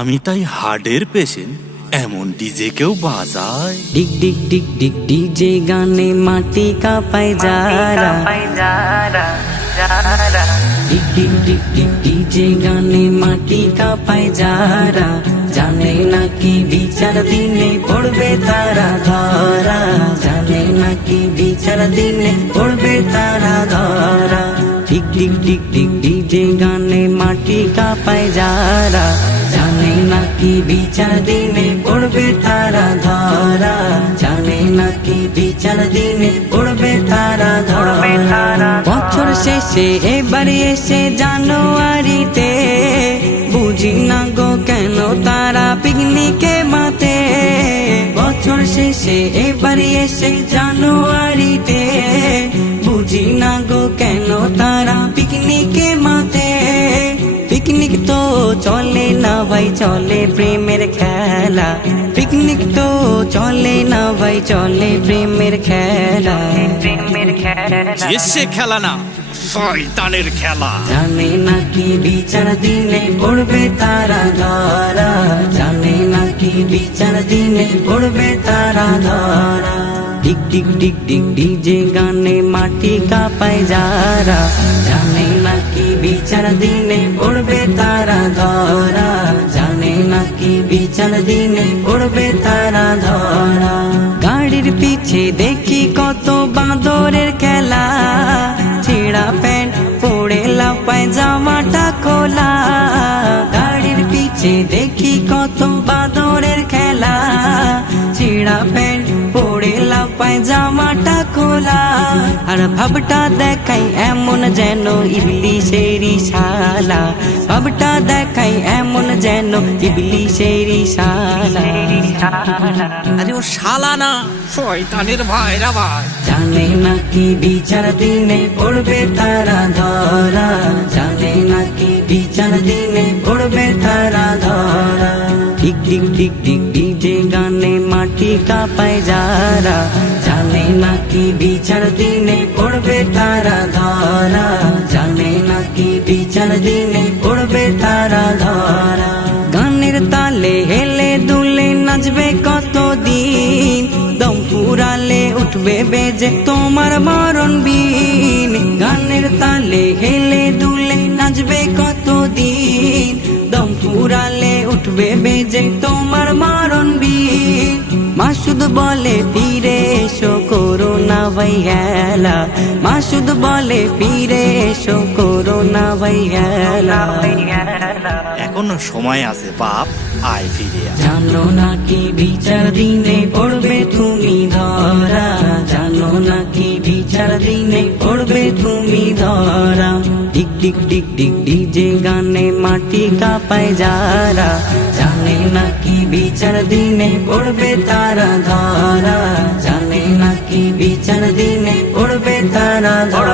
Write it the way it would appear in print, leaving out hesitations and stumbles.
আমি তাই হার্টের পেশেন্ট, এমন ডিজে কেউ বাজায়। ডিগ ডিগ ডিগ ডিগ ডিজে গানে মাটি কাঁপায় যারা, ডিগ ডিগ ডিগ ডিগ ডিজে গানে মাটি কাঁপায় যারা, জানে নাকি বিচার দিনে পড়বে তারা ধরা, জানে নাকি বিচার দিনে পড়বে তারা ধরা। ডিগ ডিগ ডিগ ডিগ ডিজে গানে মাটি কাঁপায় যারা, জানে নাকি বিচার দিনে পড়বে তারা ধরা, জানে নাকি বিচার দিনে পড়বে তারা ধরা। বছর শেষে এবারে এসে জানুয়ারিতে, বুঝি না গো কেন তারা পিকনিকে মাতে। বছর শেষে এবারে এসে জানুয়ারিতে, বুঝি না গো কেন তারা পিকনিকে মাতে। পিকনিক তো চলে না ভাই, চলে প্রেমের খেলা। পিকনিক তো চলে না ভাই, চলে প্রেমের খেলা। সে খেলা না, শয়তানের খেলা। জানে নাকি বিচার দিনে পড়বে তারা ধরা, জানে নাকি বিচার দিনে পড়বে তারা ধরা। ডিগ ডিগ ডিগ ডিগ ডিজে গানে মাটি কাঁপায় যারা, জানে নাকি বিচার দিনে পড়বে তারা ধরা, জানে নাকি বিচার দিনে পড়বে তারা ধরা। গাড়ির পিছে দেখি কত বাঁদরের খেলা, ছেঁড়া প্যান্ট পরে লাফায় জামাটা খোলা। গাড়ির পিছে দেখি কত বাঁদরের খেলা, ছেঁড়া প্যান্ট পরে লাফায় জামাটা খোলা। আর ভাবটা দেখাই এমন যেন ইবলিশেরই শালা, ভাবটা দেখাই এমন যেন ইবলিশেরই শালা। আরে ও শালা না, শয়তানের ভাইরা ভাই। জানে নাকি বিচার দিনে পড়বে তারা ধরা, জানে নাকি বিচার দিনে পড়বে তারা ধরা। ডিগ ডিগ ডিগ ডিগ ডিজে গানে মাটি কাঁপায় যারা, জানে নাকি বিচার দিনে পড়বে তারা ধরা, জানে নাকি বিচার দিনে পড়বে তারা ধরা। গানের তালে হেলে দুলে নাচবে কতদিন, দম ফুরালে উঠবে বেজে তোমার মরণ বিন। গানের তালে হেলে দুলে নাচবে কতদিন, দম ফুরালে উঠবে বেজে তোমার মরণ বিন। মাসুদ বলে ফিরে এসো করো না ভাই হেলা, মাসুদ বলে ফিরে এসো করো না ভাই হেলা। এখনো সময় আছে বাপ, আয় ফিরে আয়। জানো নাকি বিচার দিনে পড়বে তুমি ধরা, জানো নাকি বিচার দিনে পড়বে তুমি ধরা। ডিগ ডিগ ডিগ ডিগ ডিজে গানে মাটি কাঁপায় যারা, জানে নাকি বিচার দিনে পড়বে তারা ধরা, জানে নাকি বিচার দিনে পড়বে তারা ধরা।